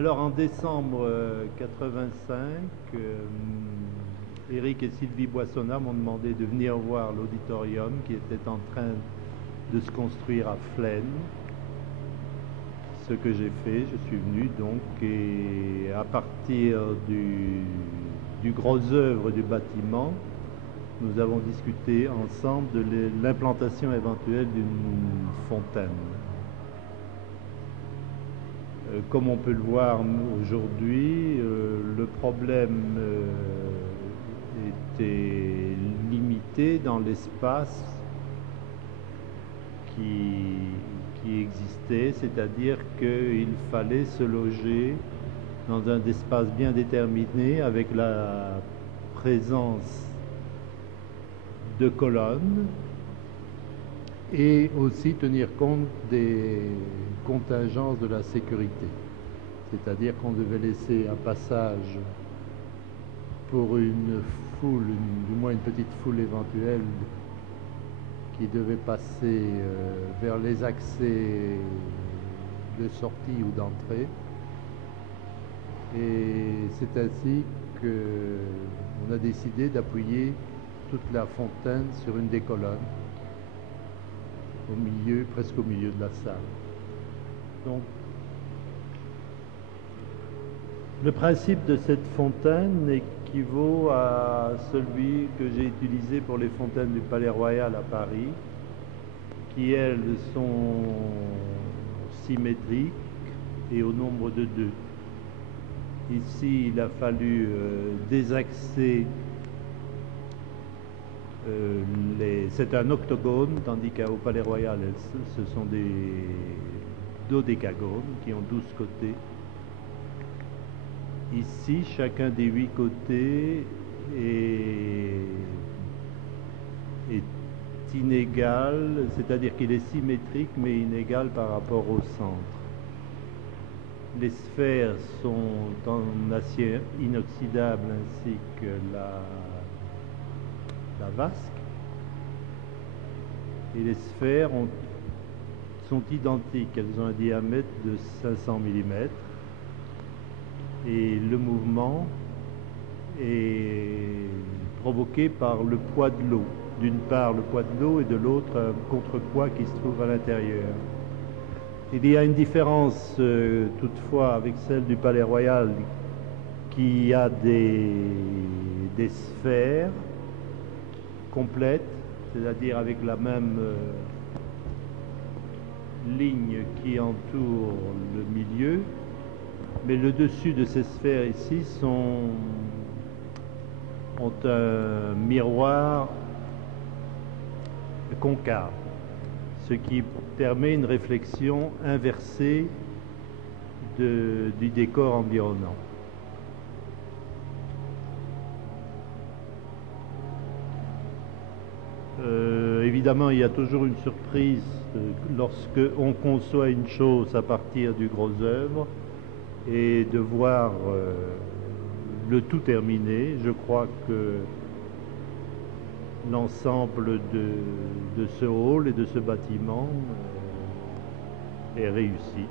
Alors en décembre 85, Éric et Sylvie Boissonnat m'ont demandé de venir voir l'auditorium qui était en train de se construire à Flaine. Ce que j'ai fait, je suis venu donc, et à partir du gros œuvre du bâtiment, nous avons discuté ensemble de l'implantation éventuelle d'une fontaine. Comme on peut le voir aujourd'hui, le problème était limité dans l'espace qui existait, c'est-à-dire qu'il fallait se loger dans un espace bien déterminé avec la présence de colonnes et aussi tenir compte des contingences de la sécurité. C'est-à-dire qu'on devait laisser un passage pour une foule, du moins une petite foule éventuelle qui devait passer vers les accès de sortie ou d'entrée. Et c'est ainsi qu'on a décidé d'appuyer toute la fontaine sur une des colonnes, au milieu, presque au milieu de la salle. Donc, le principe de cette fontaine équivaut à celui que j'ai utilisé pour les fontaines du Palais Royal à Paris, qui elles sont symétriques et au nombre de 2. Ici, il a fallu désaxer. C'est un octogone, tandis qu'au Palais Royal, ce sont des dodécagones qui ont 12 côtés. Ici, chacun des 8 côtés est inégal, c'est-à-dire qu'il est symétrique mais inégal par rapport au centre. Les sphères sont en acier inoxydable ainsi que la vasque, et les sphères sont identiques, elles ont un diamètre de 500 mm et le mouvement est provoqué par le poids de l'eau, d'une part le poids de l'eau et de l'autre un contrepoids qui se trouve à l'intérieur. Il y a une différence toutefois avec celle du Palais Royal qui a des sphères complète, c'est-à-dire avec la même ligne qui entoure le milieu, mais le dessus de ces sphères ici ont un miroir concave, ce qui permet une réflexion inversée du décor environnant. Évidemment, il y a toujours une surprise lorsque on conçoit une chose à partir du gros œuvre et de voir le tout terminé. Je crois que l'ensemble de ce hall et de ce bâtiment est réussi.